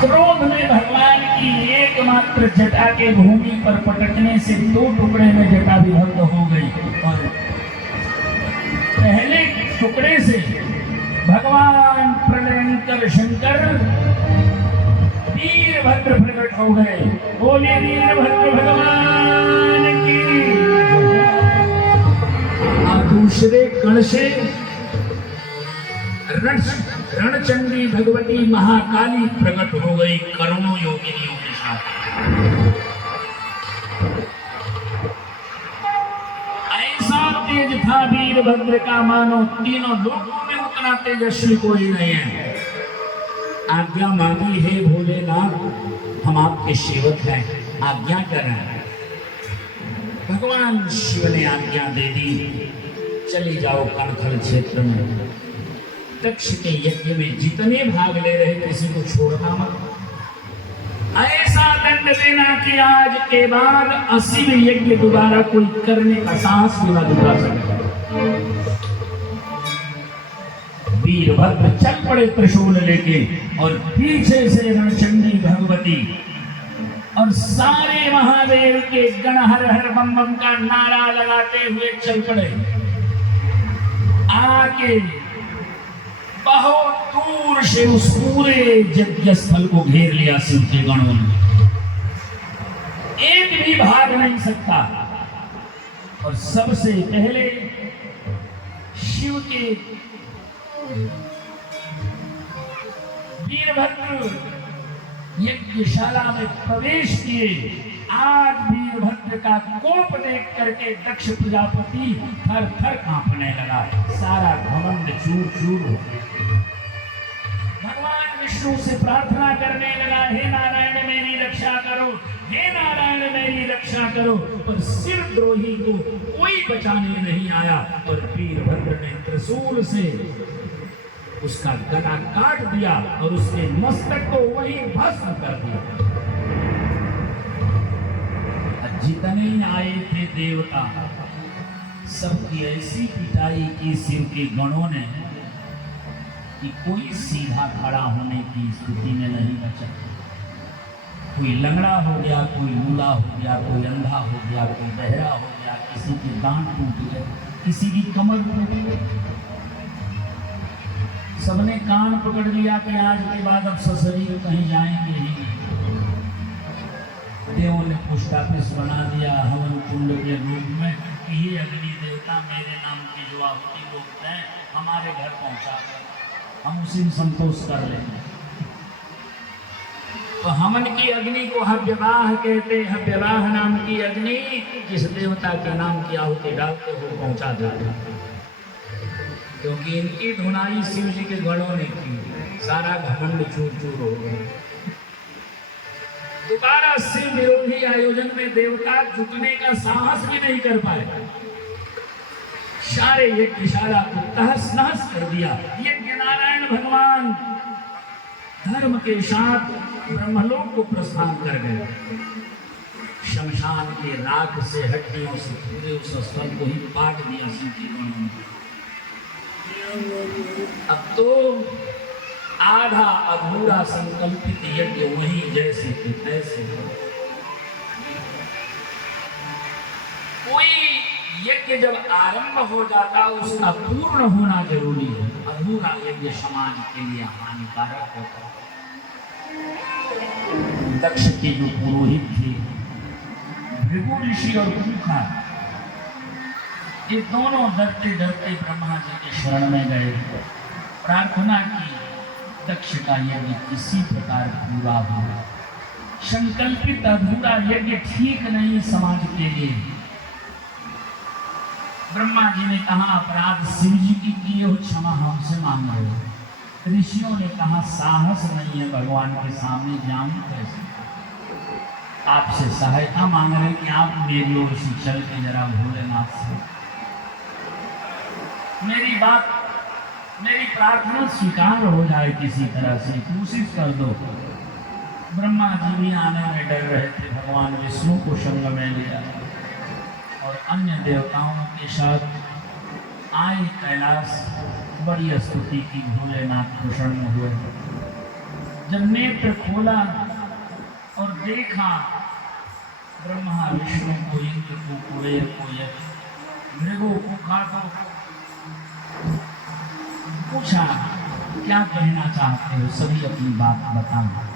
क्रोध में भगवान की एकमात्र जटा के भूमि पर पटकने से 2 टुकड़े में जटा विभक्त हो गई और पहले टुकड़े से भगवान प्रलयंकर शंकर वीरभद्र प्रकट हो गए। बोले वीरभद्र भगवान की। और दूसरे कण से रणचंडी भगवती महाकाली प्रकट हो गई करोड़ों योगिनियों के साथ। ऐसा तेज था वीरभद्र का, मानो तीनों लोगों में उतना तेजस्वी कोई नहीं है। आज्ञा मांगी है भोलेनाथ, हम आपके सेवक हैं, आज्ञा करें। भगवान शिव ने आज्ञा दे दी, चली जाओ कणखल क्षेत्र में। दक्ष के यज्ञ में जितने भाग ले रहे किसी को छोड़ना मत। ऐसा दंड देना कि आज के बाद 80वें यज्ञ दोबारा कोई करने का साहस भी न जुटा सके। वीरभद्र चल पड़े त्रिशूल लेके और पीछे से रणचंडी भगवती और सारे महादेव के गण हर हर बम बम का नारा लगाते हुए चल पड़े। आके बहुत दूर से उस पूरे यज्ञ स्थल को घेर लिया शिव के गणों ने। एक भी भाग नहीं सकता। और सबसे पहले शिव के वीरभद्र यज्ञशाला में प्रवेश किए। आज वीरभद्र का कोप देख करके दक्ष प्रजापति थर थर कांपने लगा, सारा घमंड चूर चूर हो गया। भगवान विष्णु से प्रार्थना करने लगा, हे नारायण मेरी रक्षा करो, हे नारायण मेरी रक्षा करो। पर सिरद्रोही को कोई बचाने नहीं आया और वीरभद्र ने त्रिशूल से उसका गला काट दिया और उसके मस्तक को वही भस्म कर दिया। जितने आए थे देवता सबकी ऐसी पिटाई की शिव के गणों ने कि कोई सीधा खड़ा होने की स्थिति में नहीं बचा। कोई लंगड़ा हो गया, कोई लूला हो गया, कोई अंधा हो गया, कोई बहरा हो गया, किसी की दांत टूट गए, किसी की कमर टूट गई। सबने कान पकड़ लिया कि आज के बाद अब सशरीर कहीं जाएंगे ही। देवों ने पोस्ट ऑफिस बना दिया हवन कुंड के रूप में कि ये अग्नि देवता मेरे नाम की जो आहुति लोग हैं हमारे घर पहुंचा दें, हम उसी में संतोष कर लेंगे। तो हवन की अग्नि को हव्यवाह कहते। हव्यवाह नाम की अग्नि जिस देवता के नाम की आहुति डालते हो पहुंचा देते, क्योंकि इनकी धुनाई शिव जी के गणों ने की, सारा घमंड चूर चूर हो गया। दोबारा शिव विरोधी आयोजन में देवता झुकने का साहस भी नहीं कर पाए। सारे यज्ञशाला को तहस नहस कर दिया। यज्ञ नारायण भगवान धर्म के साथ ब्रह्मलोक को प्रस्थान कर गए। शमशान के राख से हड्डियों से पूरे उस स्थल को ही पाट दिया शिव के गणों ने। अब तो आधा अधूरा संकल्पित यज्ञ वही जैसे थे तैसे। कोई यज्ञ जब आरंभ हो जाता उसका पूर्ण होना जरूरी है। अधूरा यज्ञ समाज के लिए हानिकारक होता है। दक्ष के जो पुरोहित थे भृगु ऋषि और कुखा, ये दोनों डरते डरते ब्रह्मा जी के शरण में गए, प्रार्थना की दक्ष का यज्ञ किसी प्रकार पूरा हो। संकल्पित अधूरा यज्ञ ठीक नहीं समाज के लिए। ब्रह्मा जी ने कहा अपराध शिव जी की किए हो, क्षमा हमसे मांग रहे। ऋषियों ने कहा साहस नहीं है भगवान के सामने जाऊं कैसे, आपसे सहायता मांग रहे कि आप मेरी ओर से चल के जरा भोलेनाथ से मेरी बात, मेरी प्रार्थना स्वीकार हो जाए, किसी तरह से कोशिश कर दो। ब्रह्मा जी भी आने में डर रहे थे। भगवान विष्णु को संग में लिया और अन्य देवताओं के साथ आए कैलाश, बड़ी स्तुति की, भोलेनाथ प्रसन्न हुए। जब नेत्र खोला और देखा ब्रह्मा विष्णु को, इंद्र को, कुबेर को, मृगों को, काकों को, पूछा क्या कहना चाहते हो, सभी अपनी बात बताओ।